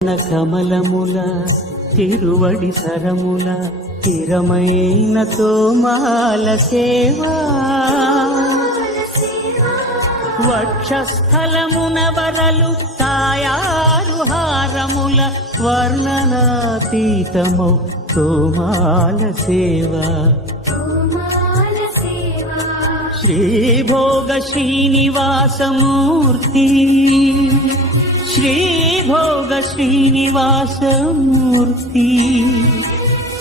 కమలముల తిరువడి సరముల స్థిరమైన తోమాల సేవా వక్షస్థలమున వరలు తాయారు హారముల వర్ణనాతీతమౌ తోమాల సేవా శ్రీభోగ శ్రీనివాసమూర్తి శ్రీభోగ శ్రీనివాసమూర్తి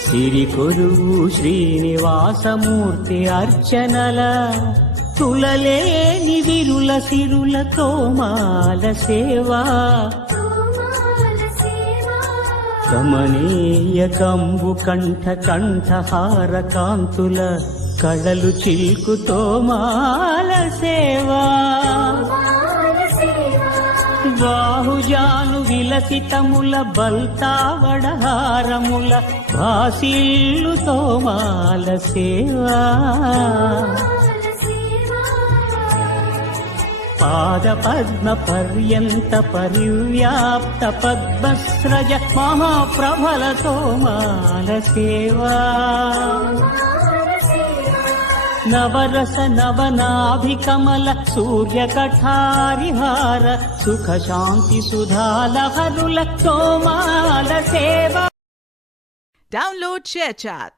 సిరికొలువు శ్రీనివాసమూర్తి అర్చనల తులలేని విరుల సిరుల తోమాల సేవా కమనీయ కంబు కంఠ కంఠహార కాంతుల కళలు చిల్కు తోమాల సేవా బాహుజాను విలసితముల బల్తావడహారముల భాసిల్లు తోమాల సేవా పాద పద్మ పర్యంత పరివ్యాప్త పద్మస్రజ మహాప్రభల తోమాల సేవా నవరస నవనాభికమల సూర్యకఠారిహార సుఖ శాంతి సుధాలహరుల తోమాల సేవా. Download ShareChat.